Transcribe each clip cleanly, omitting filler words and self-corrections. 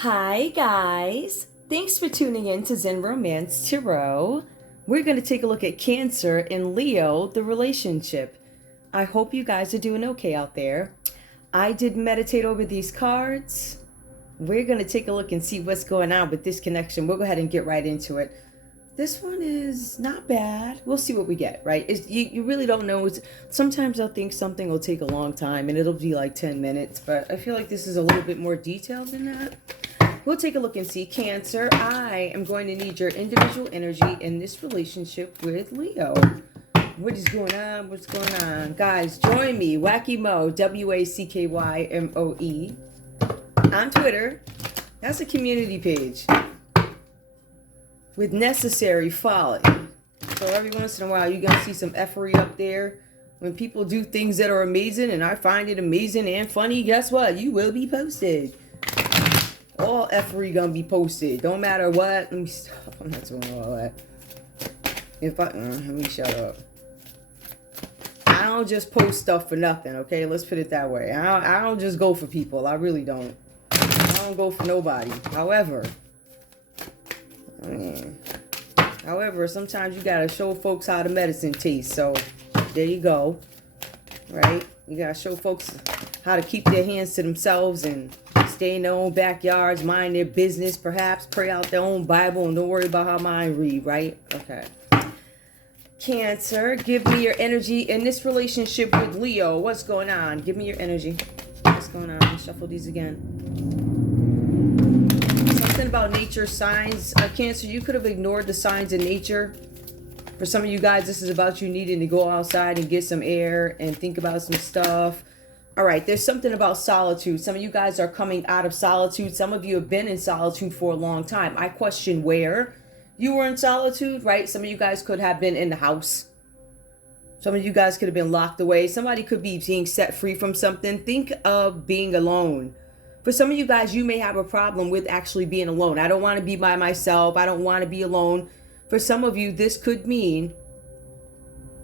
Hi guys! Thanks for tuning in to Zen Romance Tarot. We're going to take a look at Cancer and Leo, the relationship. I hope you guys are doing okay out there. I did meditate over these cards. We're going to take a look and see what's going on with this connection. We'll go ahead and get right into it. This one is not bad. We'll see what we get, right? You really don't know. Sometimes I'll think something will take a long time and it'll be like 10 minutes, but I feel like this is a little bit more detailed than that. We'll take a look and see. Cancer, I am going to need your individual energy in this relationship with Leo. What is going on? What's going on? Guys, join me, Wackymoe, WACKYMOE, on Twitter. That's a community page with necessary folly. So every once in a while, you're going to see some effery up there. When people do things that are amazing and I find it amazing and funny, guess what? You will be posted. All effery gonna be posted. Don't matter what. Let me stop. I'm not doing all that. Let me shut up. I don't just post stuff for nothing, okay? Let's put it that way. I don't just go for people. I really don't. I don't go for nobody. However, sometimes you gotta show folks how the medicine tastes. So there you go. Right? You gotta show folks how to keep their hands to themselves and stay in their own backyards, mind their business, perhaps pray out their own Bible and don't worry about how mine read, right? Okay. Cancer, give me your energy in this relationship with Leo. What's going on? Give me your energy. What's going on? Let me shuffle these again. Something about nature signs. Cancer, you could have ignored the signs in nature. For some of you guys, this is about you needing to go outside and get some air and think about some stuff. All right, there's something about solitude. Some of you guys are coming out of solitude. Some of you have been in solitude for a long time. I question where you were in solitude, right? Some of you guys could have been in the house. Some of you guys could have been locked away. Somebody could be being set free from something. Think of being alone. For some of you guys, you may have a problem with actually being alone. I don't want to be by myself. I don't want to be alone. For some of you, this could mean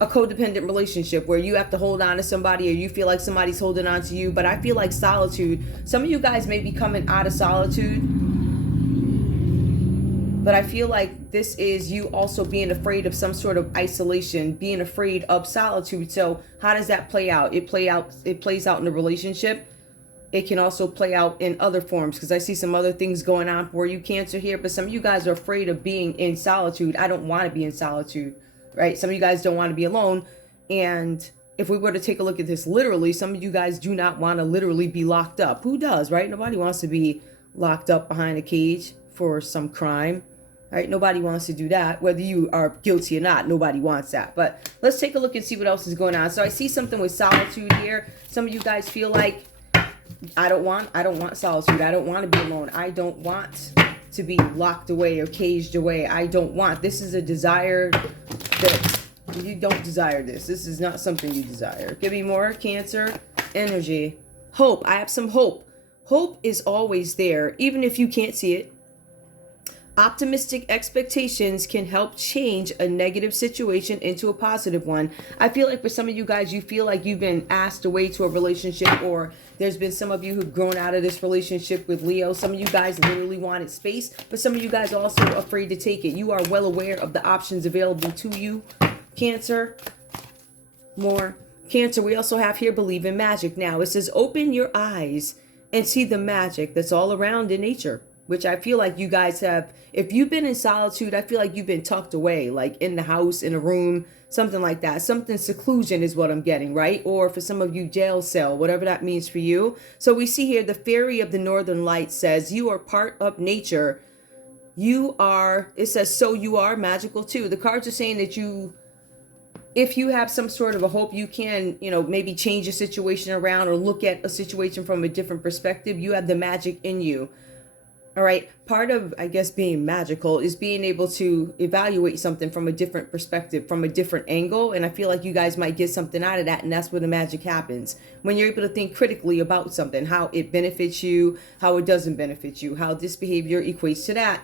a codependent relationship where you have to hold on to somebody or you feel like somebody's holding on to you. But I feel like solitude, some of you guys may be coming out of solitude, but I feel like this is you also being afraid of some sort of isolation, being afraid of solitude. So how does that play out? It plays out in a relationship. It can also play out in other forms because I see some other things going on for you, Cancer, here. But some of you guys are afraid of being in solitude. I don't want to be in solitude. Right? Some of you guys don't want to be alone. And if we were to take a look at this literally, some of you guys do not want to literally be locked up. Who does, right? Nobody wants to be locked up behind a cage for some crime, right? Nobody wants to do that. Whether you are guilty or not, nobody wants that. But let's take a look and see what else is going on. So I see something with solitude here. Some of you guys feel like, I don't want solitude. I don't want to be alone. I don't want to be locked away or caged away. I don't want. This is a desire that you don't desire this. This is not something you desire. Give me more, Cancer. Energy. Hope. I have some hope. Hope is always there, even if you can't see it. Optimistic expectations can help change a negative situation into a positive one. I feel like for some of you guys, you feel like you've been asked away to a relationship, or there's been some of you who've grown out of this relationship with Leo. Some of you guys literally wanted space, but some of you guys are also afraid to take it. You are well aware of the options available to you, Cancer. More. Cancer, we also have here believe in magic. Now, it says open your eyes and see the magic that's all around in nature. Which I feel like you guys have, if you've been in solitude, I feel like you've been tucked away, like in the house, in a room, something like that. Something seclusion is what I'm getting, right? Or for some of you, jail cell, whatever that means for you. So we see here, the fairy of the northern light says, you are part of nature. You are, it says, so you are magical too. The cards are saying that you, if you have some sort of a hope, you can, maybe change a situation around or look at a situation from a different perspective. You have the magic in you. All right. Part of, I guess, being magical is being able to evaluate something from a different perspective, from a different angle. And I feel like you guys might get something out of that. And that's where the magic happens. When you're able to think critically about something, how it benefits you, how it doesn't benefit you, how this behavior equates to that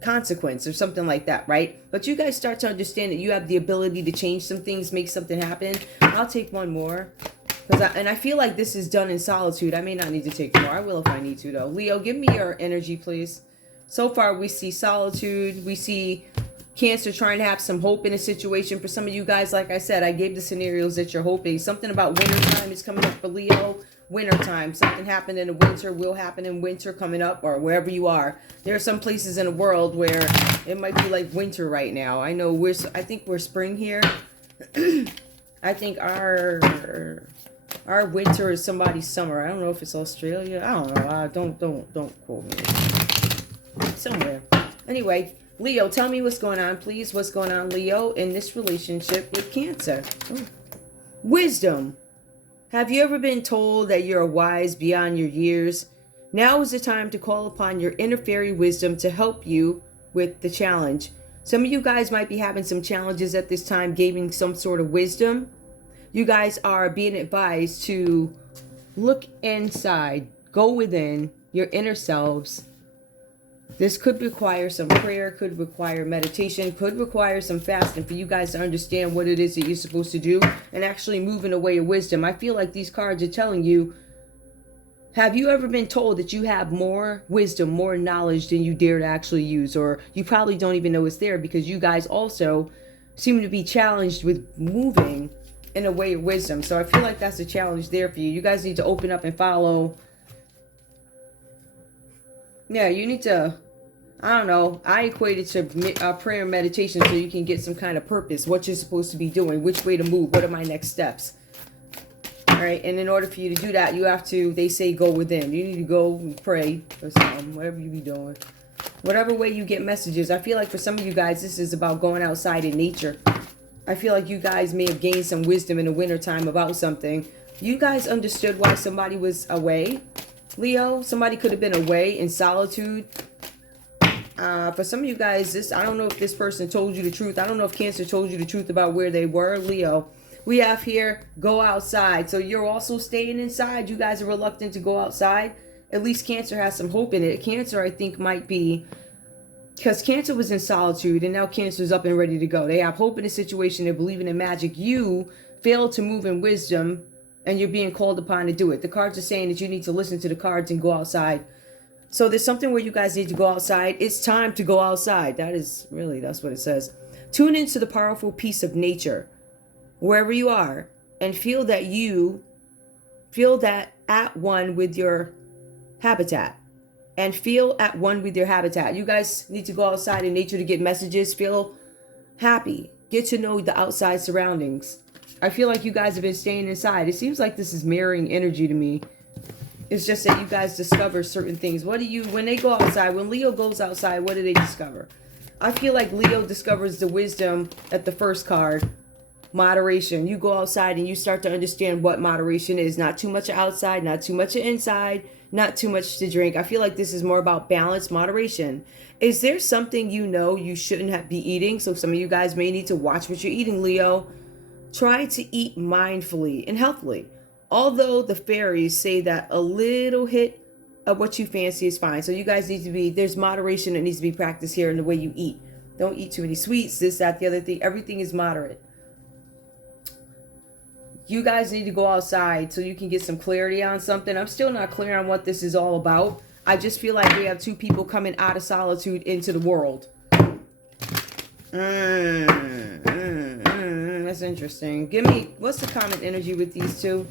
consequence or something like that, right? But you guys start to understand that you have the ability to change some things, make something happen. I'll take one more. And I feel like this is done in solitude. I may not need to take more. I will if I need to, though. Leo, give me your energy, please. So far, we see solitude. We see Cancer trying to have some hope in a situation. For some of you guys, like I said, I gave the scenarios that you're hoping. Something about winter time is coming up for Leo. Winter time. Something happened in the winter will happen in winter coming up, or wherever you are. There are some places in the world where it might be like winter right now. I know I think we're spring here. I think our winter is somebody's summer. I don't know if it's Australia. I don't know. Don't quote me. Somewhere. Anyway, Leo, tell me what's going on, please. What's going on, Leo, in this relationship with Cancer? Oh. Wisdom. Have you ever been told that you're wise beyond your years? Now is the time to call upon your inner fairy wisdom to help you with the challenge. Some of you guys might be having some challenges at this time, gaining some sort of wisdom. You guys are being advised to look inside, go within your inner selves. This could require some prayer, could require meditation, could require some fasting for you guys to understand what it is that you're supposed to do and actually move in a way of wisdom. I feel like these cards are telling you, have you ever been told that you have more wisdom, more knowledge than you dare to actually use? Or you probably don't even know it's there because you guys also seem to be challenged with moving in a way of wisdom. So I feel like that's a challenge there for you. You guys need to open up and follow. Yeah, you need to, I don't know, I equate it to prayer and meditation so you can get some kind of purpose, what you're supposed to be doing, which way to move, what are my next steps. All right, and in order for you to do that, you have to, they say, go within. You need to go and pray or something, whatever you be doing. Whatever way you get messages. I feel like for some of you guys, this is about going outside in nature. I feel like you guys may have gained some wisdom in the wintertime about something. You guys understood why somebody was away. Leo, somebody could have been away in solitude. For some of you guys, I don't know if this person told you the truth. I don't know if Cancer told you the truth about where they were. Leo, we have here, go outside. So you're also staying inside. You guys are reluctant to go outside. At least Cancer has some hope in it. Cancer, I think, might be, because Cancer was in solitude and now Cancer's up and ready to go. They have hope in the situation. They're believing in magic. You failed to move in wisdom and you're being called upon to do it. The cards are saying that you need to listen to the cards and go outside. So there's something where you guys need to go outside. It's time to go outside. That's what it says. Tune into the powerful peace of nature wherever you are and feel that at one with your habitat. And feel at one with your habitat. You guys need to go outside in nature to get messages. Feel happy. Get to know the outside surroundings. I feel like you guys have been staying inside. It seems like this is mirroring energy to me. It's just that you guys discover certain things. When they go outside, when Leo goes outside, what do they discover? I feel like Leo discovers the wisdom at the first card. Moderation. You go outside and you start to understand what moderation is. Not too much outside, not too much inside, not too much to drink. I feel like this is more about balance, moderation. Is there something you shouldn't be eating? So some of you guys may need to watch what you're eating, Leo. Try to eat mindfully and healthily. Although the fairies say that a little hit of what you fancy is fine. So you guys need to there's moderation that needs to be practiced here in the way you eat. Don't eat too many sweets, this, that, the other thing. Everything is moderate. You guys need to go outside so you can get some clarity on something. I'm still not clear on what this is all about. I just feel like we have two people coming out of solitude into the world. That's interesting. What's the common energy with these two?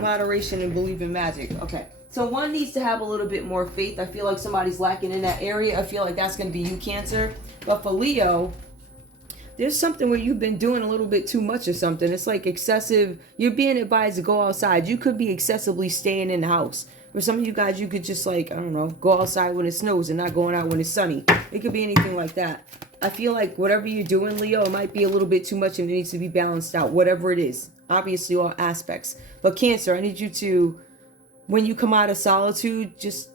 Moderation and believe in magic. Okay. So one needs to have a little bit more faith. I feel like somebody's lacking in that area. I feel like that's going to be you, Cancer. But for Leo, there's something where you've been doing a little bit too much or something. It's like excessive. You're being advised to go outside. You could be excessively staying in the house. For some of you guys, you could just go outside when it snows and not going out when it's sunny. It could be anything like that. I feel like whatever you're doing, Leo, it might be a little bit too much and it needs to be balanced out. Whatever it is. Obviously, all aspects. But Cancer, I need you to, when you come out of solitude, just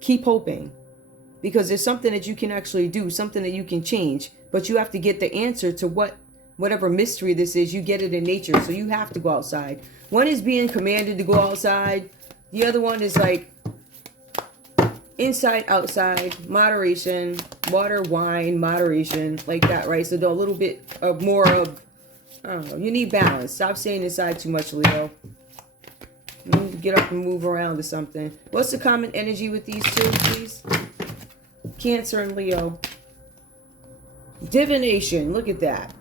keep hoping. Because there's something that you can actually do. Something that you can change. But you have to get the answer to whatever mystery this is. You get it in nature. So you have to go outside. One is being commanded to go outside. The other one is like inside, outside, moderation, water, wine, moderation, like that, right? So do a little bit more of I don't know. You need balance. Stop staying inside too much, Leo. You need to get up and move around or something. What's the common energy with these two, please? Cancer and Leo. Divination. Look at that.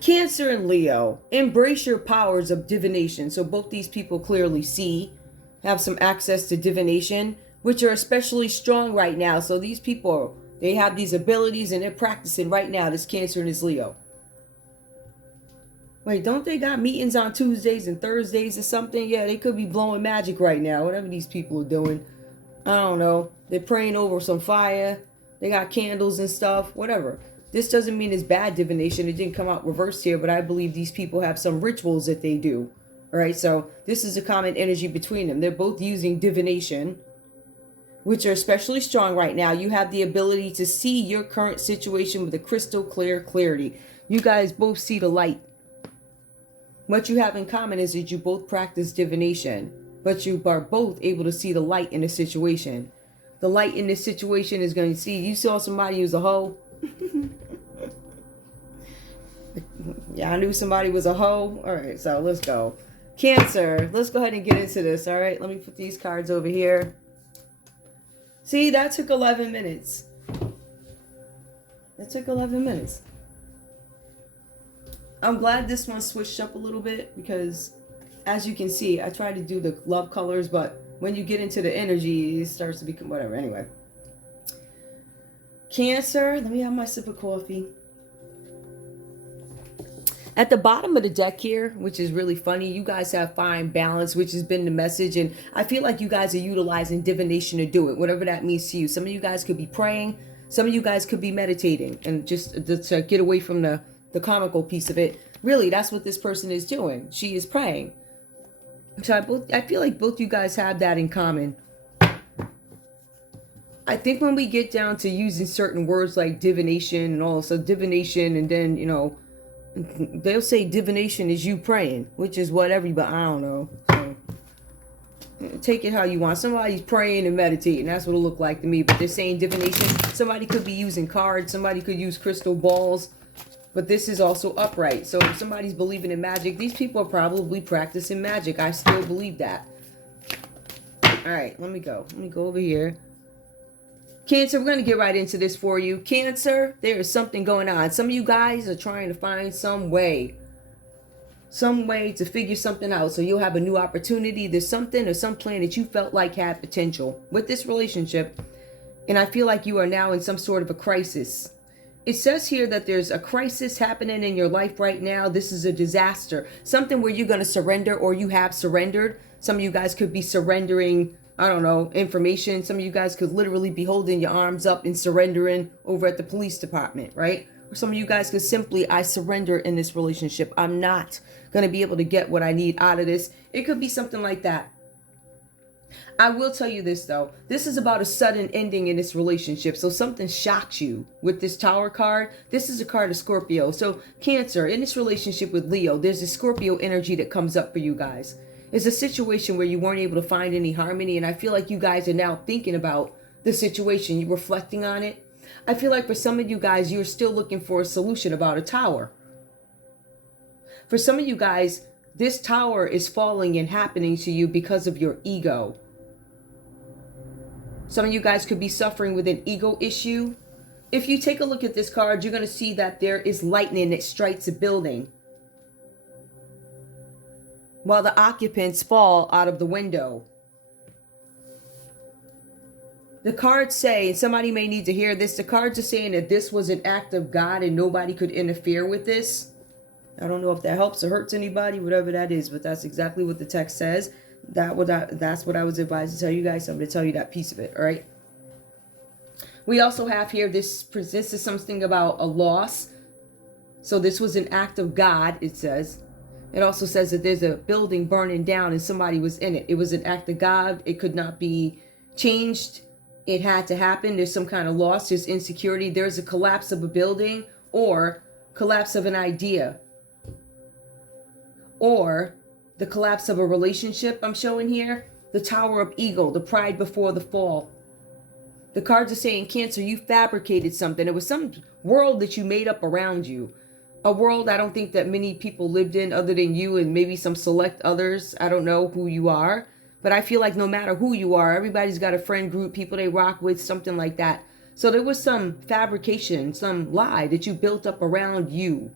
Cancer and Leo. Embrace your powers of divination. So both these people clearly have some access to divination, which are especially strong right now. So these people, they have these abilities and they're practicing right now, this Cancer and this Leo. Wait, don't they got meetings on Tuesdays and Thursdays or something? Yeah, they could be blowing magic right now, whatever these people are doing. I don't know. They're praying over some fire. They got candles and stuff, whatever. This doesn't mean it's bad divination. It didn't come out reversed here, but I believe these people have some rituals that they do. All right, so this is a common energy between them. They're both using divination, which are especially strong right now. You have the ability to see your current situation with a crystal clear clarity. You guys both see the light. What you have in common is that you both practice divination, but you are both able to see the light in a situation. The light in this situation is going to see, you saw somebody who's a hoe. Yeah, I knew somebody was a hoe. All right, so let's go. Cancer, let's go ahead and get into this. All right, let me put these cards over here. See, that took 11 minutes. It took 11 minutes. I'm glad this one switched up a little bit because, as you can see, I tried to do the love colors, but when you get into the energy, it starts to become whatever. Anyway. Cancer, let me have my sip of coffee. At the bottom of the deck here, which is really funny, you guys have fine balance, which has been the message. And I feel like you guys are utilizing divination to do it, whatever that means to you. Some of you guys could be praying. Some of you guys could be meditating and just to get away from the comical piece of it. Really, that's what this person is doing. She is praying. So I feel like both you guys have that in common. I think when we get down to using certain words like divination and all, so divination, and then, you know, they'll say divination is you praying, which is what everybody, I don't know. So, take it how you want. Somebody's praying and meditating. That's what it looked like to me. But they're saying divination. Somebody could be using cards. Somebody could use crystal balls. But this is also upright. So if somebody's believing in magic, these people are probably practicing magic. I still believe that. All right, let me go. Let me go over here. Cancer, we're going to get right into this for you. Cancer, there is something going on. Some of you guys are trying to find some way to figure something out so you'll have a new opportunity. There's something or some plan that you felt like had potential with this relationship. And I feel like you are now in some sort of a crisis. It says here that there's a crisis happening in your life right now. This is a disaster. Something where you're going to surrender or you have surrendered. Some of you guys could be surrendering, I don't know, information. Some of you guys could literally be holding your arms up and surrendering over at the police department, right? Or some of you guys could simply, I surrender in this relationship. I'm not going to be able to get what I need out of this. It could be something like that. I will tell you this, though. This is about a sudden ending in this relationship. So something shocks you with this Tower card. This is a card of Scorpio. So Cancer, in this relationship with Leo, there's a Scorpio energy that comes up for you guys. It's a situation where you weren't able to find any harmony. And I feel like you guys are now thinking about the situation. You're reflecting on it. I feel like for some of you guys, you're still looking for a solution about a tower. For some of you guys, this tower is falling and happening to you because of your ego. Some of you guys could be suffering with an ego issue. If you take a look at this card, you're going to see that there is lightning that strikes a building while the occupants fall out of the window. The cards say, and somebody may need to hear this, the cards are saying that this was an act of God and nobody could interfere with this. I don't know if that helps or hurts anybody, whatever that is, but that's exactly what the text says. That's what I was advised to tell you guys. So I'm going to tell you that piece of it, all right? We also have here, this is something about a loss. So this was an act of God, it says. It also says that there's a building burning down and somebody was in it. It was an act of God. It could not be changed. It had to happen. There's some kind of loss. There's insecurity. There's a collapse of a building or collapse of an idea. Or the collapse of a relationship I'm showing here. The Tower of Ego, the pride before the fall. The cards are saying, Cancer, you fabricated something. It was some world that you made up around you. a world I don't think that many people lived in other than you and maybe some select others. I don't know who you are, but I feel like no matter who you are, everybody's got a friend group, people they rock with, something like that. So there was some fabrication, some lie that you built up around you.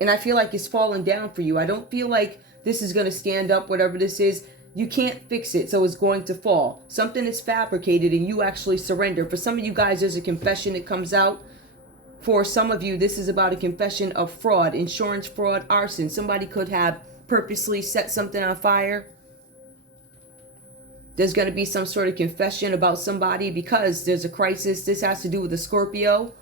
And I feel like it's falling down for you. I don't feel like this is going to stand up, whatever this is. You can't fix it, so it's going to fall. Something is fabricated and you actually surrender. For some of you guys, there's a confession that comes out. For some of you, this is about a confession of fraud, insurance fraud, arson. Somebody could have purposely set something on fire. There's going to be some sort of confession about somebody because there's a crisis. This has to do with a Scorpio.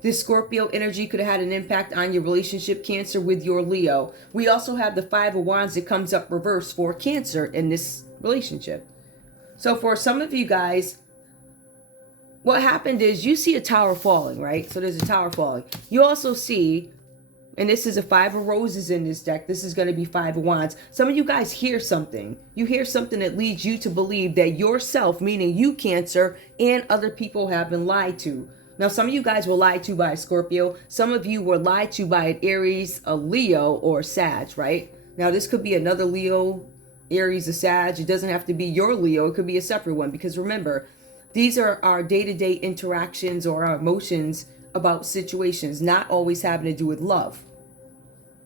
This Scorpio energy could have had an impact on your relationship, Cancer, with your Leo. We also have the Five of Wands that comes up reverse for Cancer in this relationship. So for some of you guys, what happened is you see a tower falling, right? So there's a tower falling. You also see, and this is a Five of Roses in this deck. This is going to be Five of Wands. Some of you guys hear something. You hear something that leads you to believe that yourself, meaning you, Cancer, and other people have been lied to. Now, some of you guys were lied to by a Scorpio. Some of you were lied to by an Aries, a Leo, or a Sag, right? Now, this could be another Leo, Aries, a Sag. It doesn't have to be your Leo. It could be a separate one. Because remember, these are our day-to-day interactions or our emotions about situations, not always having to do with love.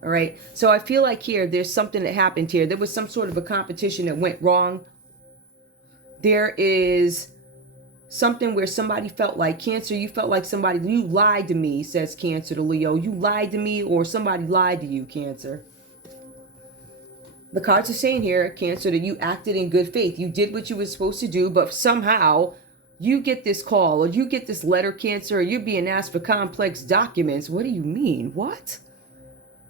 All right? So I feel like here, there's something that happened here. There was some sort of a competition that went wrong. There is something where somebody felt like, Cancer, you felt like somebody, you lied to me, says Cancer to Leo. You lied to me or somebody lied to you, Cancer. The cards are saying here, Cancer, that you acted in good faith. You did what you were supposed to do, but somehow you get this call or you get this letter, Cancer, or you're being asked for complex documents. What do you mean? What?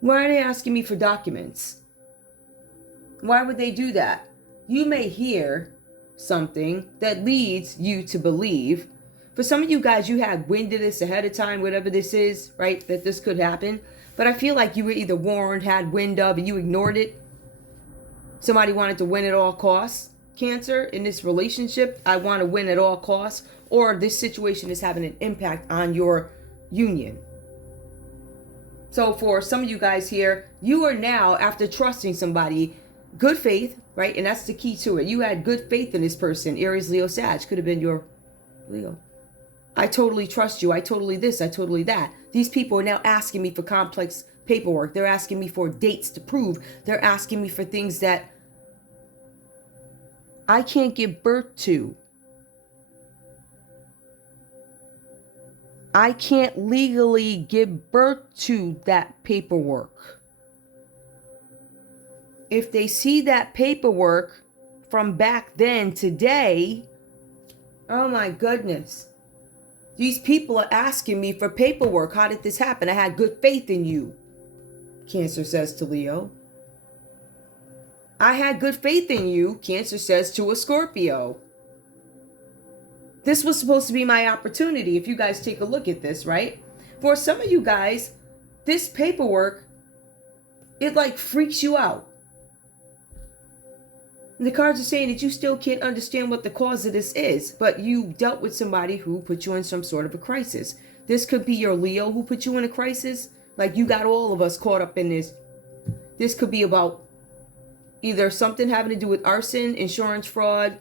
Why are they asking me for documents? Why would they do that? You may hear something that leads you to believe. For some of you guys, you had wind of this ahead of time, whatever this is, right? That this could happen. But I feel like you were either warned, had wind of, and you ignored it. Somebody wanted to win at all costs. Cancer, in this relationship, I want to win at all costs. Or this situation is having an impact on your union. So for some of you guys here, you are now, after trusting somebody, good faith, right? And that's the key to it. You had good faith in this person. Aries, Leo, Sag. Could have been your Leo. I totally trust you. I totally this. I totally that. These people are now asking me for complex paperwork. They're asking me for dates to prove. They're asking me for things that I can't give birth to. I can't legally give birth to that paperwork. If they see that paperwork from back then today, oh my goodness. These people are asking me for paperwork. How did this happen? I had good faith in you, Cancer says to Leo. I had good faith in you, Cancer says to a Scorpio. This was supposed to be my opportunity if you guys take a look at this, right? For some of you guys, this paperwork, it like freaks you out. And the cards are saying that you still can't understand what the cause of this is, but you dealt with somebody who put you in some sort of a crisis. This could be your Leo who put you in a crisis. Like you got all of us caught up in this. This could be about either something having to do with arson, insurance fraud,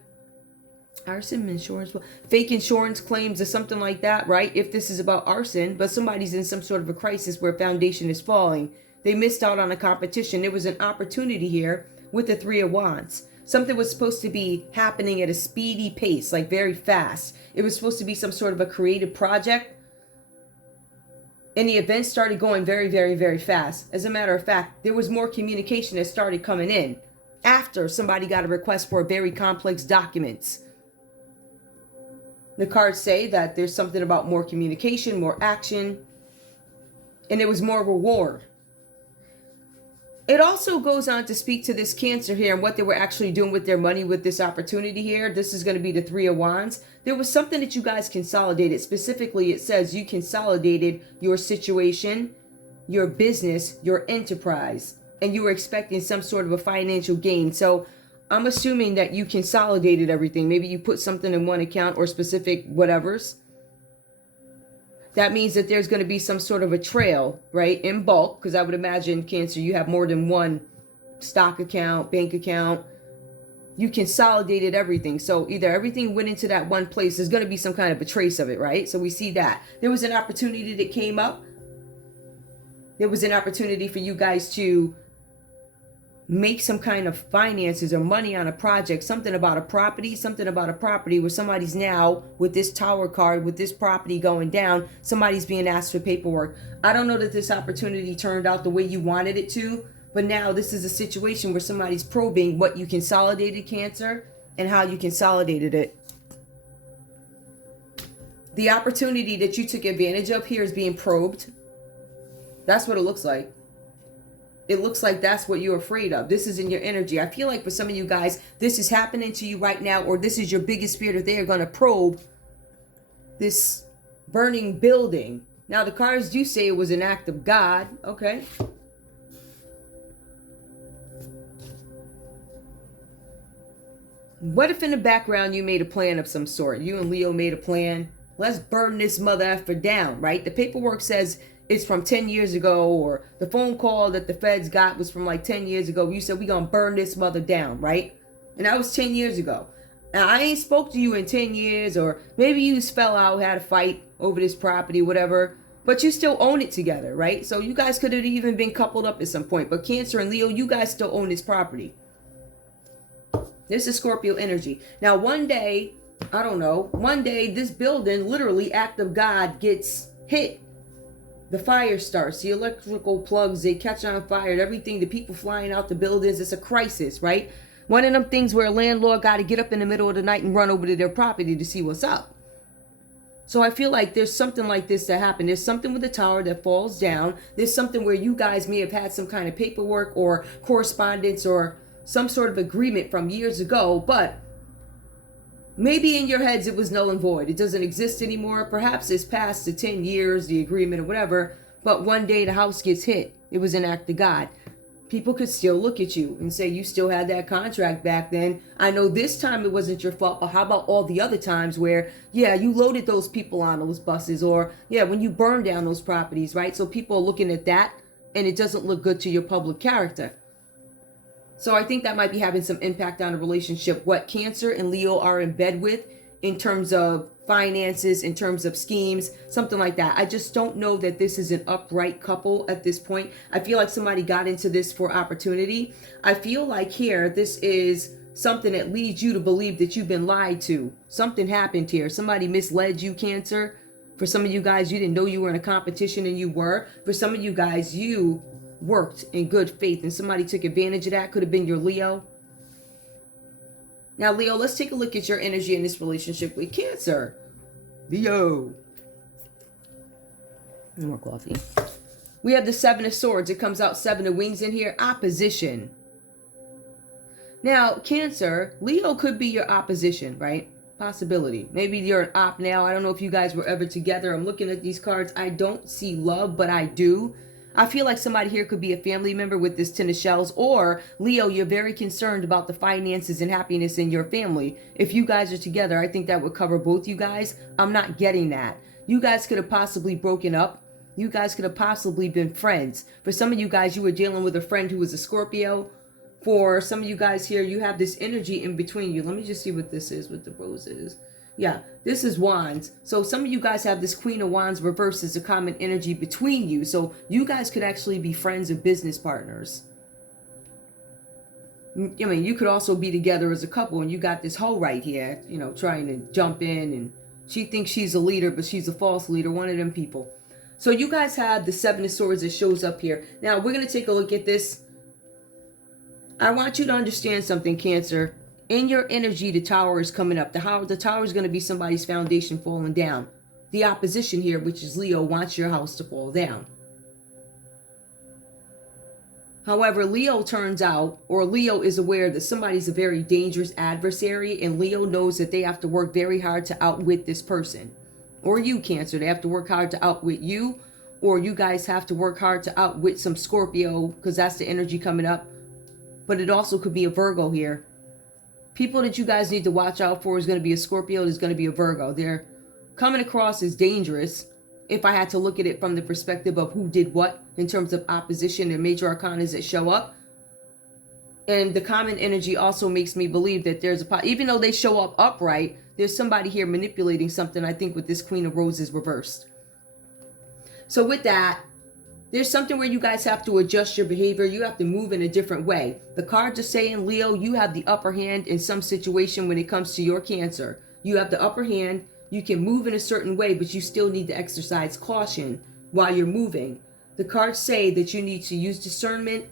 fake insurance claims or something like that, right? If this is about arson, but somebody's in some sort of a crisis where a foundation is falling. They missed out on a competition. There was an opportunity here with the Three of Wands. Something was supposed to be happening at a speedy pace, like very fast. It was supposed to be some sort of a creative project. And the event started going very, very, very fast. As a matter of fact, there was more communication that started coming in after somebody got a request for very complex documents. The cards say that there's something about more communication, more action, and there was more reward. It also goes on to speak to this Cancer here and what they were actually doing with their money with this opportunity here. This is going to be the Three of Wands. There was something that you guys consolidated. Specifically, it says you consolidated your situation, your business, your enterprise, and you were expecting some sort of a financial gain. So I'm assuming that you consolidated everything. Maybe you put something in one account or specific whatevers. That means that there's going to be some sort of a trail, right, in bulk, because I would imagine, Cancer, you have more than one stock account, bank account. You consolidated everything. So either everything went into that one place. There's going to be some kind of a trace of it, right? So we see that. There was an opportunity that came up. There was an opportunity for you guys to make some kind of finances or money on a project, something about a property where somebody's now, with this Tower card, with this property going down, somebody's being asked for paperwork. I don't know that this opportunity turned out the way you wanted it to, but now this is a situation where somebody's probing what you consolidated, Cancer, and how you consolidated it. The opportunity that you took advantage of here is being probed. That's what it looks like. It looks like that's what you're afraid of. This is in your energy. I feel like for some of you guys, this is happening to you right now, or this is your biggest fear, that they are going to probe this burning building. Now, the cards do say it was an act of God. Okay. What if in the background you made a plan of some sort? You and Leo made a plan. Let's burn this mother effer down, right? The paperwork says it's from 10 years ago, or the phone call that the feds got was from like 10 years ago. You said, we're going to burn this mother down, right? And that was 10 years ago. Now, I ain't spoke to you in 10 years, or maybe you just fell out, had a fight over this property, whatever, but you still own it together, right? So you guys could have even been coupled up at some point. But Cancer and Leo, you guys still own this property. This is Scorpio energy. Now, one day, I don't know, one day this building, literally act of God, gets hit. The fire starts, the electrical plugs, they catch on fire, everything, the people flying out the buildings. It's a crisis, right? One of them things where a landlord got to get up in the middle of the night and run over to their property to see what's up. So I feel like there's something like this that happened. There's something with the tower that falls down. There's something where you guys may have had some kind of paperwork or correspondence or some sort of agreement from years ago, but maybe in your heads it was null and void. It doesn't exist anymore. Perhaps it's past the 10 years, the agreement or whatever, but one day the house gets hit. It was an act of God. People could still look at you and say you still had that contract back then. I know this time it wasn't your fault, but how about all the other times where, yeah, you loaded those people on those buses, or yeah, when you burned down those properties, right? So people are looking at that and it doesn't look good to your public character. So I think that might be having some impact on the relationship, what Cancer and Leo are in bed with in terms of finances, in terms of schemes, something like that. I just don't know that this is an upright couple at this point. I feel like somebody got into this for opportunity. I feel like here, this is something that leads you to believe that you've been lied to. Something happened here. Somebody misled you, Cancer. For some of you guys, you didn't know you were in a competition and you were. For some of you guys, you worked in good faith and somebody took advantage of that. Could have been your Leo. Now, Leo, let's take a look at your energy in this relationship with Cancer. Leo. More coffee. We have the Seven of Swords. It comes out Seven of Wings in here. Opposition. Now, Cancer, Leo could be your opposition, right? Possibility. Maybe you're an op now. I don't know if you guys were ever together. I'm looking at these cards. I don't see love, but I do. I feel like somebody here could be a family member with this Ten of Shells, or Leo, you're very concerned about the finances and happiness in your family. If you guys are together, I think that would cover both you guys. I'm not getting that. You guys could have possibly broken up. You guys could have possibly been friends. For some of you guys, you were dealing with a friend who was a Scorpio. For some of you guys here, you have this energy in between you. Let me just see what this is with the roses. Yeah, this is Wands. So some of you guys have this Queen of Wands reversed as a common energy between you. So you guys could actually be friends or business partners. I mean, you could also be together as a couple, and you got this hoe right here, you know, trying to jump in, and she thinks she's a leader, but she's a false leader, one of them people. So you guys have the Seven of Swords that shows up here. Now, we're going to take a look at this. I want you to understand something, Cancer. In your energy, the tower is coming up. The tower is going to be somebody's foundation falling down. The opposition here, which is Leo, wants your house to fall down. However, Leo turns out, or Leo is aware that somebody's a very dangerous adversary, and Leo knows that they have to work very hard to outwit this person. Or you, Cancer, they have to work hard to outwit you, or you guys have to work hard to outwit some Scorpio, because that's the energy coming up. But it also could be a Virgo here. People that you guys need to watch out for is going to be a Scorpio. There's going to be a Virgo. They're coming across as dangerous. if I had to look at it from the perspective of who did what in terms of opposition and major arcanas that show up. And the common energy also makes me believe that there's even though they show up upright, there's somebody here manipulating something, I think, with this Queen of Roses reversed. So with that, there's something where you guys have to adjust your behavior. You have to move in a different way. The cards are saying, Leo, you have the upper hand in some situation when it comes to your Cancer. You have the upper hand. You can move in a certain way, but you still need to exercise caution while you're moving. The cards say that you need to use discernment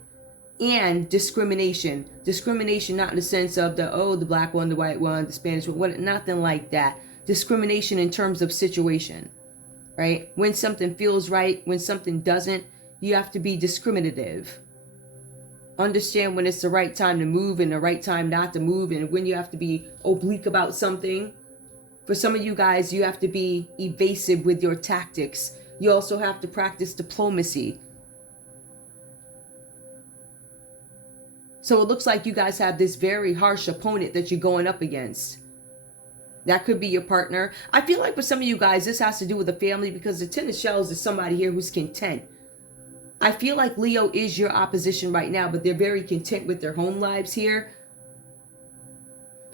and discrimination. Discrimination not in the sense of the black one, the white one, the Spanish one, nothing like that. Discrimination in terms of situation, right? When something feels right, when something doesn't, you have to be discriminative. Understand when it's the right time to move and the right time not to move, and when you have to be oblique about something. For some of you guys, you have to be evasive with your tactics. You also have to practice diplomacy. So it looks like you guys have this very harsh opponent that you're going up against. That could be your partner. I feel like for some of you guys, this has to do with the family, because the Ten of Shells is somebody here who's content. I feel like Leo is your opposition right now, but they're very content with their home lives here.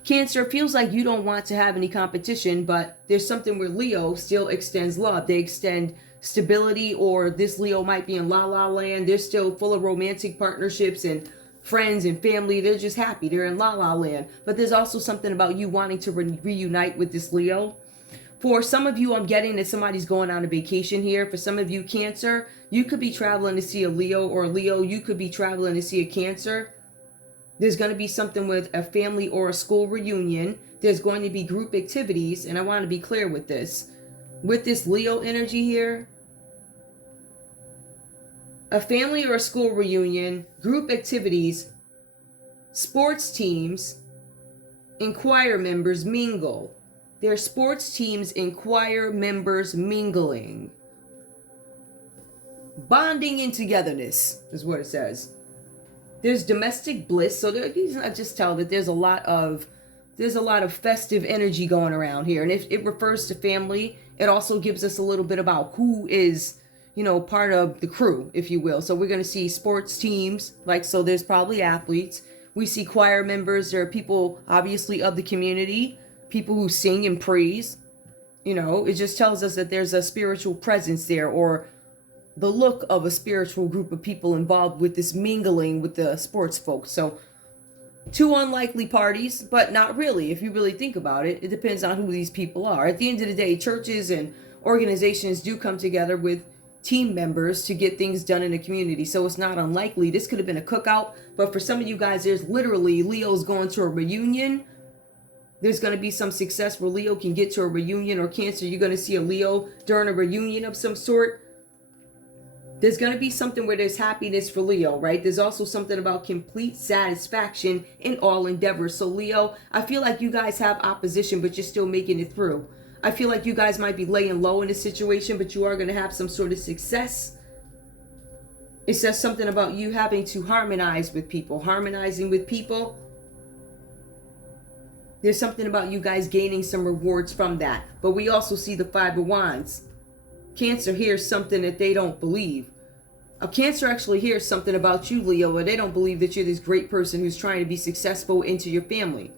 Cancer, feels like you don't want to have any competition, but there's something where Leo still extends love. They extend stability, or this Leo might be in la la land. They're still full of romantic partnerships and friends and family. They're just happy. They're in la la land. But there's also something about you wanting to reunite with this Leo. For some of you, I'm getting that somebody's going on a vacation here. For some of you, Cancer, you could be traveling to see a Leo, or Leo, you could be traveling to see a Cancer. There's going to be something with a family or a school reunion. There's going to be group activities, and I want to be clear with this. With this Leo energy here, a family or a school reunion, group activities, sports teams, and choir members mingle. There are sports teams and choir members mingling. Bonding and togetherness is what it says. There's domestic bliss, so I just tell that there's a lot of festive energy going around here, and if it refers to family, it also gives us a little bit about who is, part of the crew, if you will. So we're going to see sports teams, so there's probably athletes. We see choir members. There are people, obviously, of the community, people who sing and praise. It just tells us that there's a spiritual presence there, or the look of a spiritual group of people involved with this mingling with the sports folks. So two unlikely parties, but not really. If you really think about it, it depends on who these people are. At the end of the day, churches and organizations do come together with team members to get things done in the community. So it's not unlikely. This could have been a cookout, but for some of you guys, there's literally Leo's going to a reunion. There's going to be some success where Leo can get to a reunion, or Cancer, you're going to see a Leo during a reunion of some sort. There's going to be something where there's happiness for Leo, right? There's also something about complete satisfaction in all endeavors. So Leo, I feel like you guys have opposition, but you're still making it through. I feel like you guys might be laying low in this situation, but you are going to have some sort of success. It says something about you having to harmonize with people, harmonizing with people. There's something about you guys gaining some rewards from that. But we also see the Five of Wands. Cancer hears something that they don't believe. A Cancer actually hears something about you, Leo, where they don't believe that you're this great person who's trying to be successful into your family.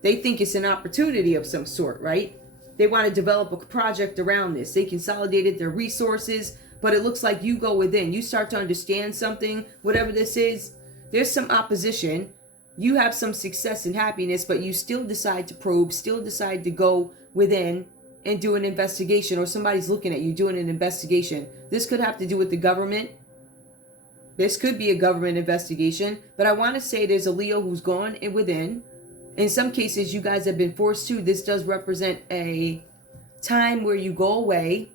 They think it's an opportunity of some sort, right? They want to develop a project around this. They consolidated their resources, but it looks like you go within. You start to understand something, whatever this is. There's some opposition. You have some success and happiness, but you still decide to probe, still decide to go within and do an investigation, or somebody's looking at you doing an investigation. This could have to do with the government. This could be a government investigation, but I want to say there's a Leo who's gone within. In some cases, you guys have been forced to. This does represent a time where you go away,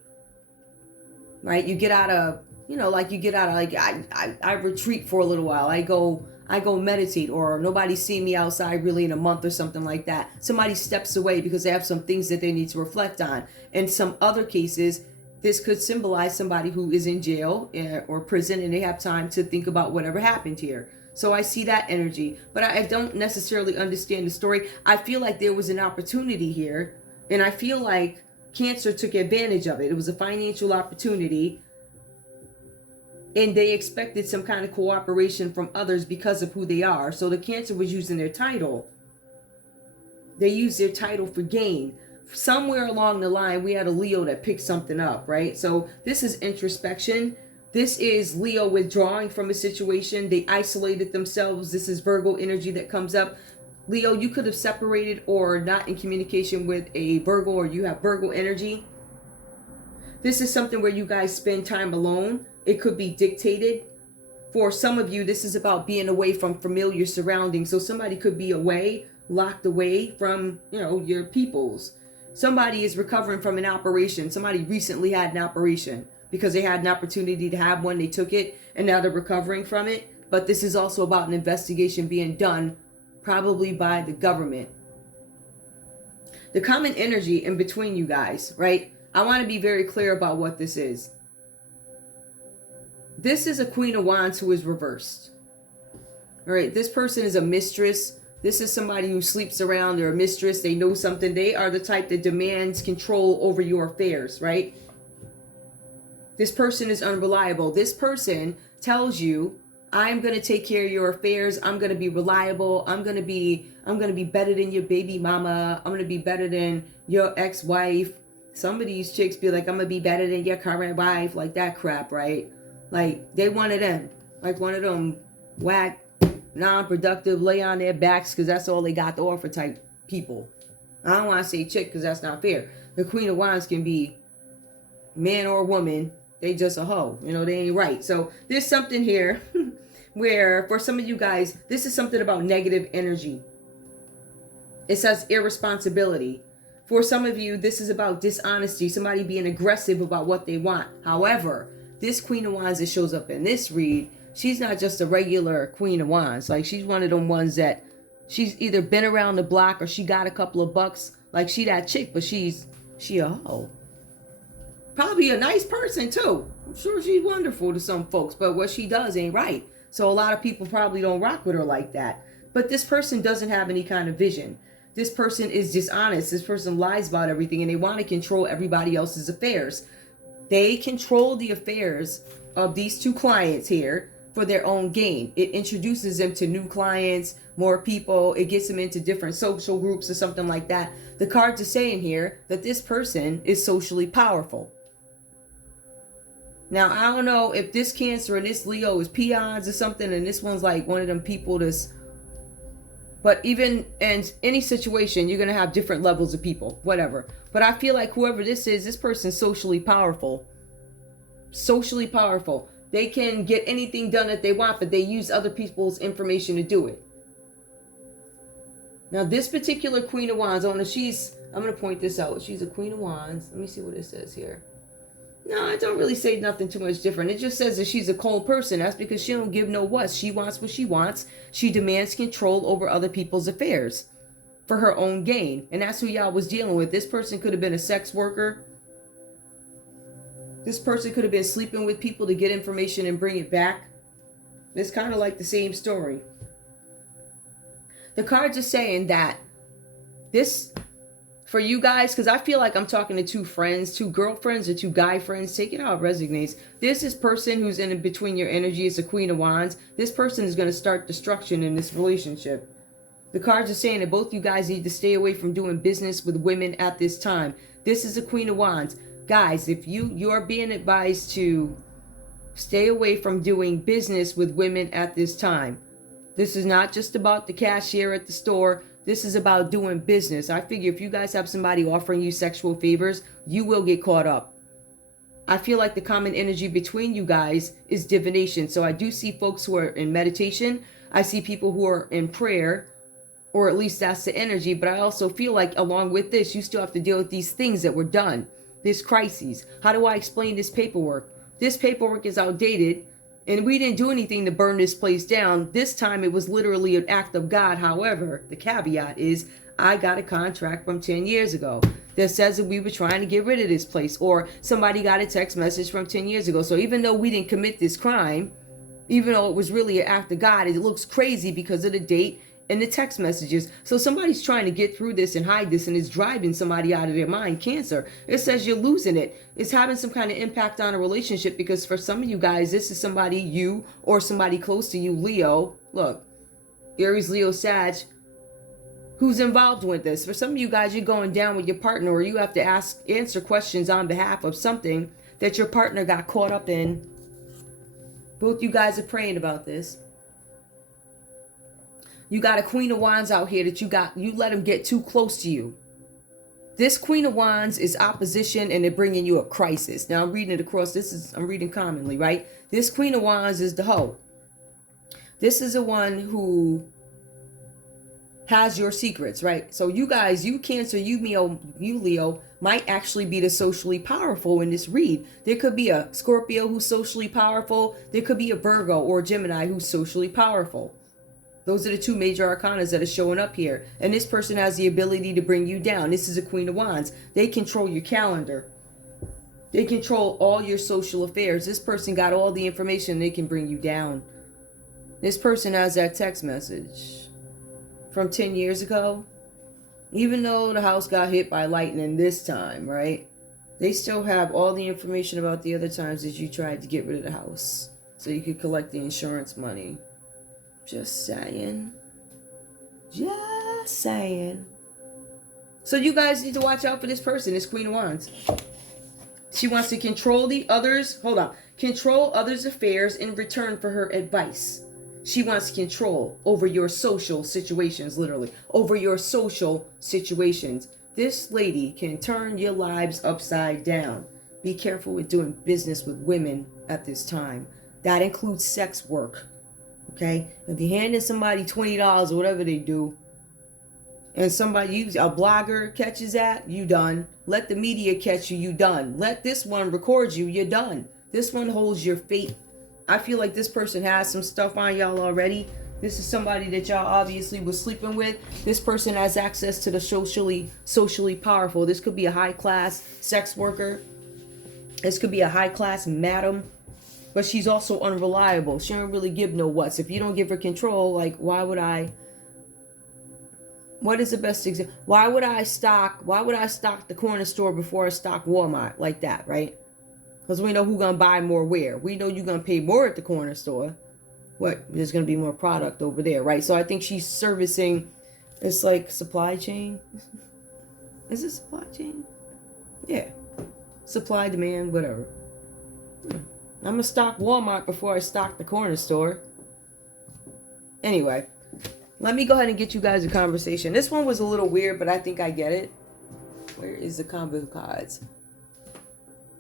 right? You get out of, I retreat for a little while. I go meditate, or nobody see me outside really in a month or something like that. Somebody steps away because they have some things that they need to reflect on. In some other cases, this could symbolize somebody who is in jail or prison, and they have time to think about whatever happened here. So I see that energy, but I don't necessarily understand the story. I feel like there was an opportunity here, and I feel like Cancer took advantage of it. It was a financial opportunity, and they expected some kind of cooperation from others because of who they are. So the Cancer was using their title. They used their title for gain. Somewhere along the line, we had a Leo that picked something up, right? So this is introspection. This is Leo withdrawing from a situation. They isolated themselves. This is Virgo energy that comes up. Leo, you could have separated or not in communication with a Virgo, or you have Virgo energy. This is something where you guys spend time alone. It could be dictated. For some of you, this is about being away from familiar surroundings. So somebody could be away, locked away from, your peoples. Somebody is recovering from an operation. Somebody recently had an operation because they had an opportunity to have one. They took it and now they're recovering from it. But this is also about an investigation being done, probably by the government. The common energy in between you guys, right? I want to be very clear about what this is. This is a Queen of Wands who is reversed. All right, this person is a mistress. This is somebody who sleeps around. They're a mistress. They know something. They are the type that demands control over your affairs, right? This person is unreliable. This person tells you, I'm going to take care of your affairs. I'm going to be reliable. I'm going to be better than your baby mama. I'm going to be better than your ex-wife. Some of these chicks be like, I'm going to be better than your current wife. Like that crap, right? Like they one of them. Like one of them whack, non-productive, lay on their backs because that's all they got to offer type people. I don't want to say chick because that's not fair. The Queen of Wands can be man or woman. They just a hoe. They ain't right. So there's something here where for some of you guys, this is something about negative energy. It says irresponsibility. For some of you, this is about dishonesty, somebody being aggressive about what they want. However, this Queen of Wands that shows up in this read, she's not just a regular Queen of Wands. Like she's one of them ones that she's either been around the block or she got a couple of bucks. Like she that chick, but she a hoe. Probably a nice person too. I'm sure she's wonderful to some folks, but what she does ain't right. So a lot of people probably don't rock with her like that. But this person doesn't have any kind of vision. This person is dishonest. This person lies about everything and they want to control everybody else's affairs. They control the affairs of these two clients here for their own gain. It introduces them to new clients, more people. It gets them into different social groups or something like that. The cards are saying here that this person is socially powerful. Now, I don't know if this Cancer and this Leo is peons or something, and this one's like one of them people that's... But even in any situation, you're going to have different levels of people, whatever. But I feel like whoever this is, this person's socially powerful. Socially powerful. They can get anything done that they want, but they use other people's information to do it. Now, this particular Queen of Wands, I'm going to point this out. She's a Queen of Wands. Let me see what it says here. No, I don't really say nothing too much different. It just says that she's a cold person. That's because she don't give no what's. She wants what she wants. She demands control over other people's affairs for her own gain. And that's who y'all was dealing with. This person could have been a sex worker. This person could have been sleeping with people to get information and bring it back. It's kind of like the same story. The cards are saying that this... For you guys, because I feel like I'm talking to two friends, two girlfriends or two guy friends. Take it how it resonates. This person who's in between your energy is the Queen of Wands. This person is going to start destruction in this relationship. The cards are saying that both you guys need to stay away from doing business with women at this time. This is the Queen of Wands. Guys, if you are being advised to stay away from doing business with women at this time. This is not just about the cashier at the store. This is about doing business. I figure if you guys have somebody offering you sexual favors, you will get caught up. I feel like the common energy between you guys is divination. So I do see folks who are in meditation. I see people who are in prayer, or at least that's the energy. But I also feel like along with this, you still have to deal with these things that were done. This crises. How do I explain this paperwork? This paperwork is outdated. And we didn't do anything to burn this place down. This time it was literally an act of God. However, the caveat is I got a contract from 10 years ago that says that we were trying to get rid of this place. Or somebody got a text message from 10 years ago. So even though we didn't commit this crime, even though it was really an act of God, it looks crazy because of the date in the text messages. So somebody's trying to get through this and hide this, and it's driving somebody out of their mind. Cancer, it says you're losing it. It's having some kind of impact on a relationship, because for some of you guys, this is somebody, you or somebody close to you, Leo. Look, Aries, Leo, Sag, who's involved with this. For some of you guys, you're going down with your partner, or you have to answer questions on behalf of something that your partner got caught up in. Both you guys are praying about this. You got a Queen of Wands out here that you let him get too close to you. This Queen of Wands is opposition, and they're bringing you a crisis. Now I'm reading it across. I'm reading commonly, right? This Queen of Wands is the hoe. This is the one who has your secrets, right? So you guys, you Cancer, you Leo, might actually be the socially powerful in this read. There could be a Scorpio who's socially powerful. There could be a Virgo or a Gemini who's socially powerful. Those are the two major arcanas that are showing up here. And this person has the ability to bring you down. This is a Queen of Wands. They control your calendar. They control all your social affairs. This person got all the information. They can bring you down. This person has that text message from 10 years ago. Even though the house got hit by lightning this time, right? They still have all the information about the other times that you tried to get rid of the house, so you could collect the insurance money. Just saying. Just saying. So you guys need to watch out for this person, this Queen of Wands. She wants to control control others' affairs in return for her advice. She wants control over your social situations, literally. Over your social situations. This lady can turn your lives upside down. Be careful with doing business with women at this time. That includes sex work. Okay? If you're handing somebody $20 or whatever they do, and a blogger catches that, you done. Let the media catch you, you done. Let this one record you, you're done. This one holds your fate. I feel like this person has some stuff on y'all already. This is somebody that y'all obviously was sleeping with. This person has access to the socially powerful. This could be a high-class sex worker. This could be a high-class madam. But she's also unreliable. She don't really give no what's. If you don't give her control, like, why would I? What is the best example? Why would I stock the corner store before I stock Walmart? Like that, right? Because we know who's going to buy more where. We know you're going to pay more at the corner store. There's going to be more product over there, right? So I think she's servicing, it's like supply chain. Is it supply chain? Yeah. Supply, demand, whatever. I'm going to stock Walmart before I stock the corner store. Anyway, let me go ahead and get you guys a conversation. This one was a little weird, but I think I get it. Where is the combo cards?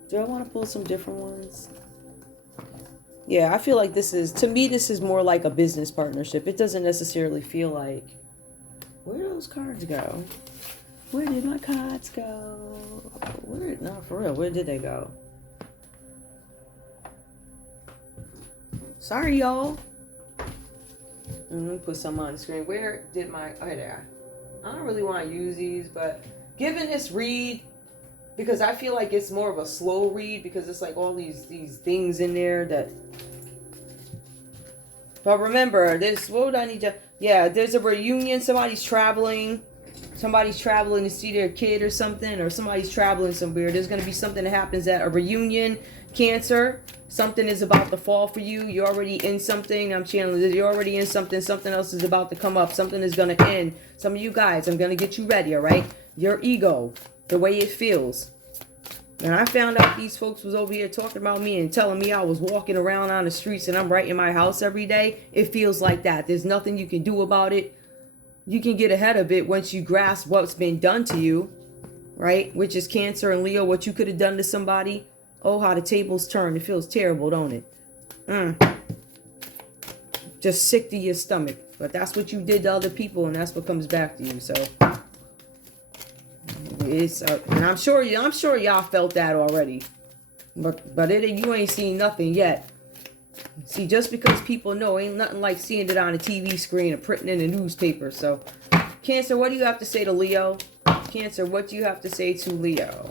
Do I want to pull some different ones? Yeah, I feel like this is more like a business partnership. It doesn't necessarily feel like... Where did those cards go? Where did my cards go? No, for real, where did they go? Sorry, y'all. Let me put some on the screen. Where did my... Oh, there. I don't really want to use these, but given this read... Because I feel like it's more of a slow read, because it's like all these things in there that... But remember, what would I need to... Yeah, there's a reunion. Somebody's traveling to see their kid or something, or somebody's traveling somewhere. There's going to be something that happens at a reunion. Cancer, something is about to fall for you. You're already in something. I'm channeling this. You're already in something. Something else is about to come up. Something is going to end. Some of you guys, I'm going to get you ready, all right? Your ego, the way it feels. And I found out these folks was over here talking about me and telling me I was walking around on the streets and I'm right in my house every day. It feels like that. There's nothing you can do about it. You can get ahead of it once you grasp what's been done to you, right? Which is Cancer and Leo, what you could have done to somebody. Oh, how the tables turn. It feels terrible, don't it? Just sick to your stomach. But that's what you did to other people, and that's what comes back to you. So it's and I'm sure y'all felt that already. But you ain't seen nothing yet. See, just because people know, ain't nothing like seeing it on a TV screen or printing in a newspaper. So, Cancer, what do you have to say to Leo? Cancer, what do you have to say to Leo?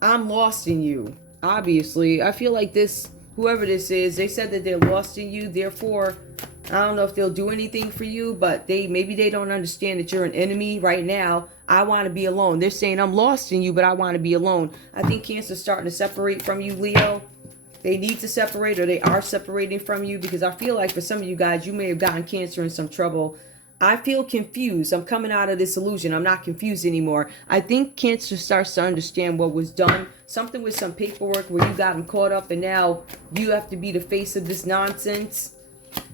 I'm lost in you. Obviously, I feel like whoever this is, they said that they're lost in you. Therefore, I don't know if they'll do anything for you, but maybe they don't understand that you're an enemy right now. I want to be alone. They're saying I'm lost in you, but I want to be alone. I think Cancer's starting to separate from you, Leo. They need to separate, or they are separating from you, because I feel like for some of you guys, you may have gotten Cancer in some trouble. I feel confused. I'm coming out of this illusion. I'm not confused anymore. I think Cancer starts to understand what was done. Something with some paperwork where you got them caught up, and now you have to be the face of this nonsense.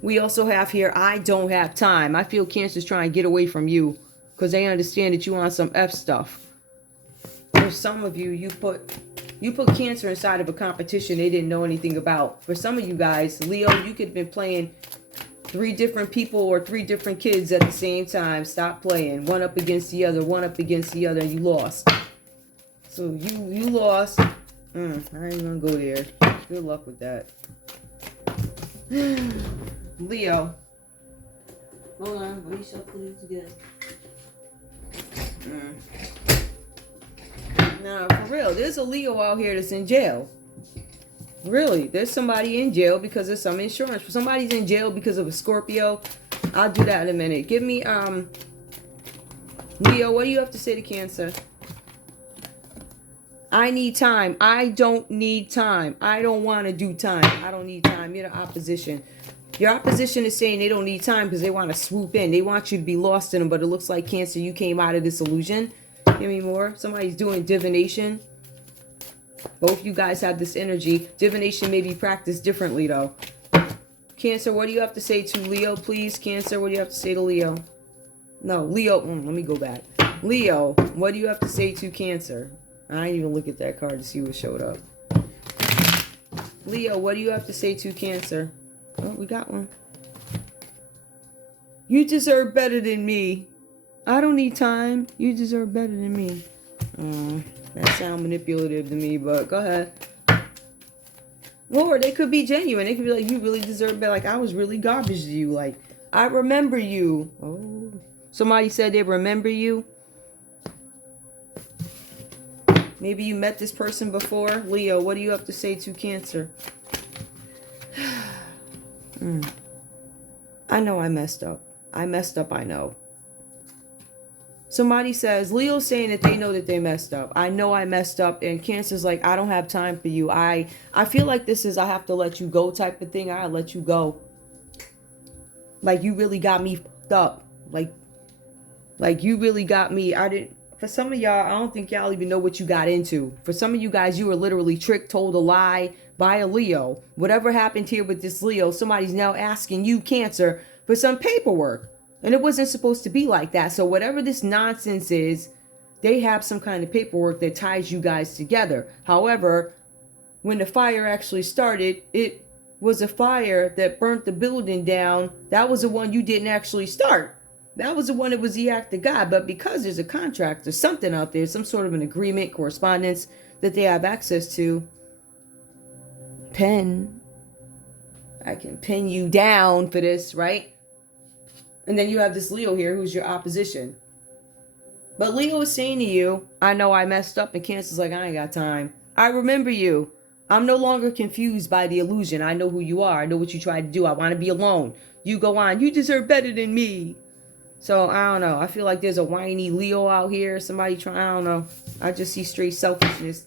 We also have here, I don't have time. I feel Cancer's trying to get away from you because they understand that you want some F stuff. For some of you, you put Cancer inside of a competition they didn't know anything about. For some of you guys, Leo, you could have been playing 3 different people or 3 different kids at the same time. Stop playing. One up against the other, one up against the other, and you lost. So you lost. I ain't gonna go there. Good luck with that. Leo. Hold on, let me shuffle these together. Nah, for real, there's a Leo out here that's in jail. Really, there's somebody in jail because of some insurance. Somebody's in jail because of a Scorpio. I'll do that in a minute. Give me, Leo, what do you have to say to Cancer? I need time. I don't need time. I don't want to do time. I don't need time. You're the opposition. Your opposition is saying they don't need time because they want to swoop in. They want you to be lost in them, but it looks like, Cancer, you came out of this illusion. Give me more. Somebody's doing divination. Both you guys have this energy. Divination may be practiced differently, though. Cancer, what do you have to say to Leo, please? Cancer, what do you have to say to Leo? No, Leo. Let me go back. Leo, what do you have to say to Cancer? I didn't even look at that card to see what showed up. Leo, what do you have to say to Cancer? Oh, we got one. You deserve better than me. I don't need time. You deserve better than me. That sounds manipulative to me, but go ahead. Or they could be genuine. They could be like, you really deserve better. Like, I was really garbage to you. Like, I remember you. Oh, somebody said they remember you. Maybe you met this person before. Leo, what do you have to say to Cancer? I know I messed up. I messed up, I know. Somebody says, Leo's saying that they know that they messed up. I know I messed up. And Cancer's like, I don't have time for you. I feel like this is I have to let you go type of thing. I let you go. Like, you really got me fucked up. Like you really got me. For some of y'all, I don't think y'all even know what you got into. For some of you guys, you were literally tricked, told a lie by a Leo. Whatever happened here with this Leo, somebody's now asking you, Cancer, for some paperwork. And it wasn't supposed to be like that. So whatever this nonsense is, they have some kind of paperwork that ties you guys together. However, when the fire actually started, it was a fire that burnt the building down. That was the one you didn't actually start. That was the one that was the act of God. But because there's a contract or something out there, some sort of an agreement, correspondence that they have access to, I can pin you down for this, right? And then you have this Leo here who's your opposition. But Leo is saying to you, I know I messed up, and Cancer's like, I ain't got time. I remember you. I'm no longer confused by the illusion. I know who you are. I know what you tried to do. I want to be alone. You go on. You deserve better than me. So, I don't know. I feel like there's a whiny Leo out here. Somebody trying, I don't know. I just see straight selfishness.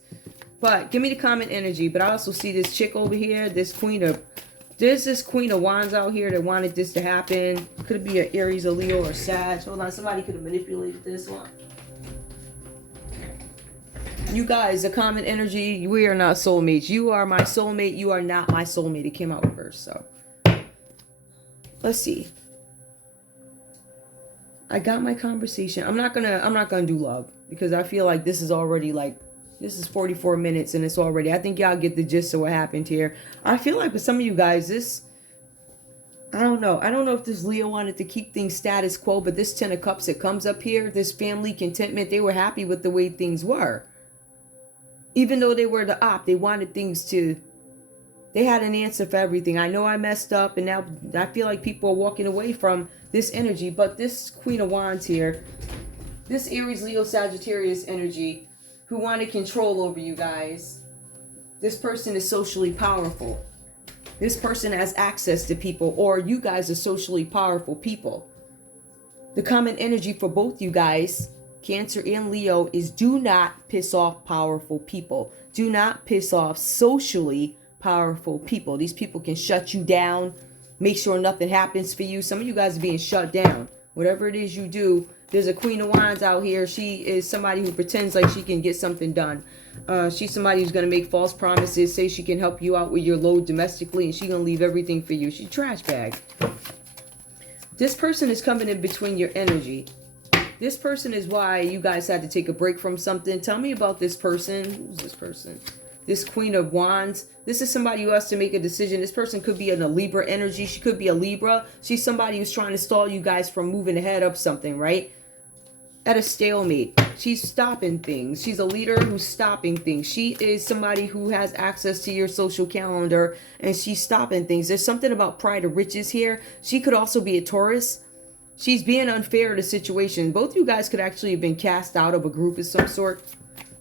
But give me the common energy. But I also see this chick over here. There's this Queen of Wands out here that wanted this to happen. Could be an Aries, a Leo, or Sag. Hold on. Somebody could have manipulated this one. You guys, the common energy, we are not soulmates. You are my soulmate. You are not my soulmate. It came out reversed. So, let's see. I got my conversation. I'm not gonna do love because I feel like this is already this is 44 minutes and it's already. I think y'all get the gist of what happened here. I feel like with some of you guys, I don't know. I don't know if this Leo wanted to keep things status quo, but this 10 of Cups that comes up here, this family contentment, they were happy with the way things were. Even though they were the op, they wanted things to. They had an answer for everything. I know I messed up, and now I feel like people are walking away from this energy. But this Queen of Wands here, this Aries, Leo, Sagittarius energy, who wanted control over you guys. This person is socially powerful. This person has access to people, or you guys are socially powerful people. The common energy for both you guys, Cancer and Leo, is do not piss off powerful people. Do not piss off socially powerful people. These people can shut you down, make sure nothing happens for you. Some of you guys are being shut down. Whatever it is you do, there's a Queen of Wands out here. She is somebody who pretends like she can get something done. She's somebody who's going to make false promises, say she can help you out with your load domestically, and she's going to leave everything for you. She's a trash bag. This person is coming in between your energy. This person is why you guys had to take a break from something. Tell me about this person. Who's this person? This Queen of Wands. This is somebody who has to make a decision. This person could be in a Libra energy. She could be a Libra. She's somebody who's trying to stall you guys from moving ahead of something, right? At a stalemate. She's stopping things. She's a leader who's stopping things. She is somebody who has access to your social calendar, and she's stopping things. There's something about pride of riches here. She could also be a Taurus. She's being unfair to situation. Both you guys could actually have been cast out of a group of some sort.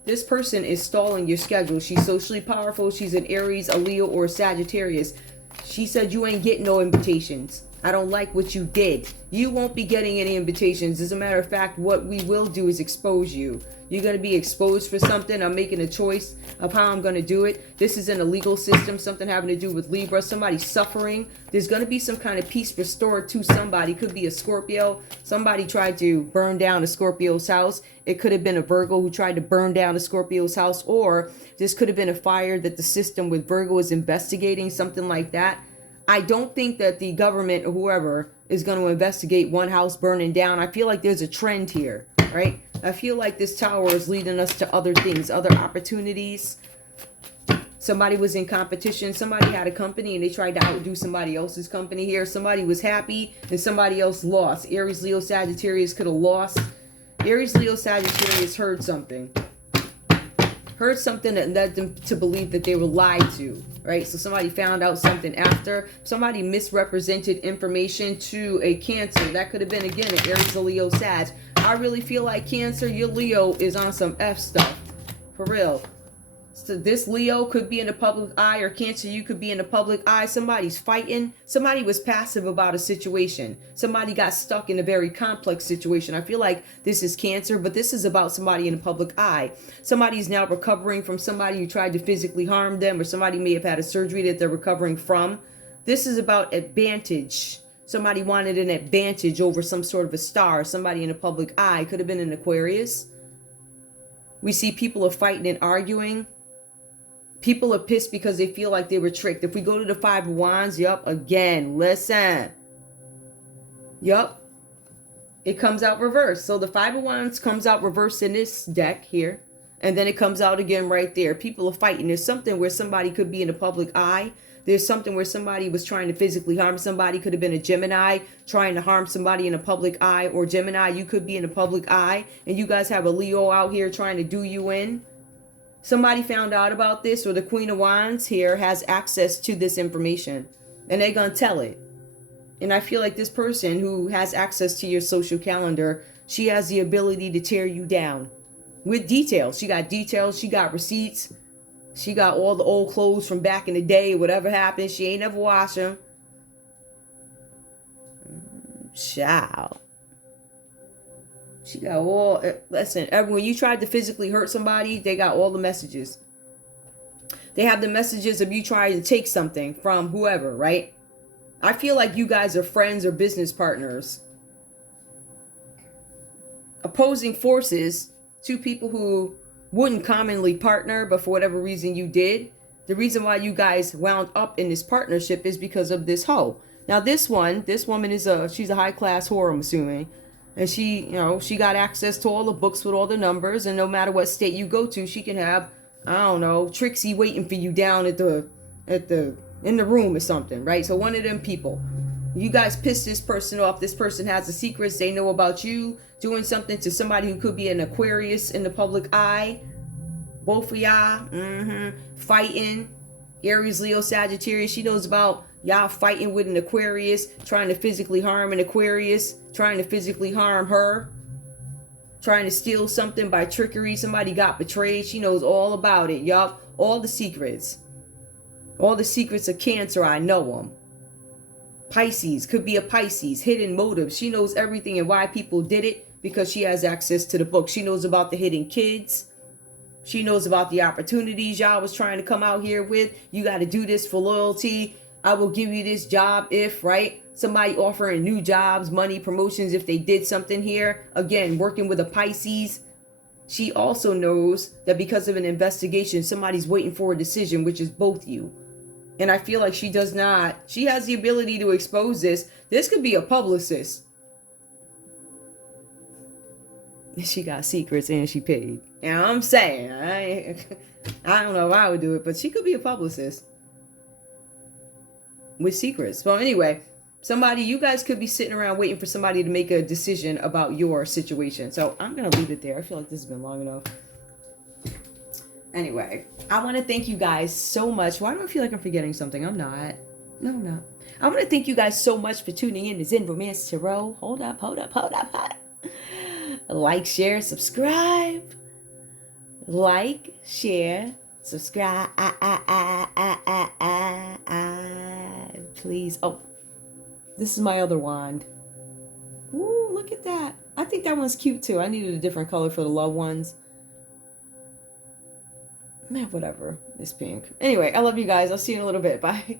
This person is stalling your schedule. She's socially powerful. She's an Aries, a Leo, or a Sagittarius. She said you ain't getting no invitations. I don't like what you did. You won't be getting any invitations. As a matter of fact, what we will do is expose you. You're going to be exposed for something. I'm making a choice of how I'm going to do it. This is in a legal system, something having to do with Libra. Somebody's suffering. There's going to be some kind of peace restored to somebody. Could be a Scorpio. Somebody tried to burn down a Scorpio's house. It could have been a Virgo who tried to burn down a Scorpio's house. Or this could have been a fire that the system with Virgo is investigating, something like that. I don't think that the government or whoever is going to investigate one house burning down. I feel like there's a trend here, right? I feel like this tower is leading us to other things, other opportunities. Somebody was in competition. Somebody had a company and they tried to outdo somebody else's company here. Somebody was happy and somebody else lost. Aries, Leo, Sagittarius could have lost. Aries, Leo, Sagittarius heard something. Heard something that led them to believe that they were lied to, right? So somebody found out something after. Somebody misrepresented information to a Cancer. That could have been, again, an Aries, a Leo, Sag. I really feel like Cancer, your Leo is on some F stuff. For real. So this Leo could be in the public eye, or Cancer, you could be in the public eye. Somebody's fighting. Somebody was passive about a situation. Somebody got stuck in a very complex situation. I feel like this is Cancer, but this is about somebody in the public eye. Somebody's now recovering from somebody who tried to physically harm them, or somebody may have had a surgery that they're recovering from. This is about advantage. Somebody wanted an advantage over some sort of a star. Somebody in the public eye. Could have been an Aquarius. We see people are fighting and arguing. People are pissed because they feel like they were tricked. If we go to the Five of Wands, yup, again, listen. Yup, it comes out reversed. So the Five of Wands comes out reversed in this deck here. And then it comes out again right there. People are fighting. There's something where somebody could be in the public eye. There's something where somebody was trying to physically harm somebody. Could have been a Gemini trying to harm somebody in a public eye. Or Gemini, you could be in a public eye. And you guys have a Leo out here trying to do you in. Somebody found out about this, or the Queen of Wands here has access to this information. And they're going to tell it. And I feel like this person who has access to your social calendar, she has the ability to tear you down. With details. She got details. She got receipts. She got all the old clothes from back in the day. Whatever happened, she ain't never washed them. Child. She got all, listen, when you tried to physically hurt somebody, they got all the messages. They have the messages of you trying to take something from whoever, right? I feel like you guys are friends or business partners. Opposing forces, two people who wouldn't commonly partner, but for whatever reason you did. The reason why you guys wound up in this partnership is because of this hoe. Now this woman is she's a high class whore, I'm assuming. And she, she got access to all the books with all the numbers. And no matter what state you go to, she can have, I don't know, Trixie waiting for you down in the room or something, right? So one of them people, you guys piss this person off. This person has the secrets. They know about you doing something to somebody who could be an Aquarius in the public eye. Both of y'all, fighting. Aries, Leo, Sagittarius. She knows about y'all fighting with an Aquarius, trying to physically harm an Aquarius, trying to physically harm her, trying to steal something by trickery. Somebody got betrayed. She knows all about it. Yup, all the secrets. All the secrets of Cancer, I know them. Pisces, could be a Pisces, hidden motives. She knows everything and why people did it because she has access to the book. She knows about the hidden kids. She knows about the opportunities y'all was trying to come out here with. You got to do this for loyalty. I will give you this job if, right? Somebody offering new jobs, money, promotions if they did something here. Again, working with a Pisces. She also knows that because of an investigation, somebody's waiting for a decision, which is both you. And I feel like she does not. She has the ability to expose this. This could be a publicist. She got secrets and she paid. You know what I'm saying? I don't know if I would do it, but she could be a publicist with secrets. Well, anyway, somebody, you guys could be sitting around waiting for somebody to make a decision about your situation. So I'm going to leave it there. I feel like this has been long enough. Anyway, I want to thank you guys so much. Why do I feel like I'm forgetting something? I'm not. No, I'm not. I want to thank you guys so much for tuning in to Zen Romance Tarot. Hold up. Like, share, subscribe. Like, share, subscribe. Please. Oh, this is my other wand. Ooh, look at that. I think that one's cute too. I needed a different color for the loved ones. Man, whatever. It's pink. Anyway, I love you guys. I'll see you in a little bit. Bye.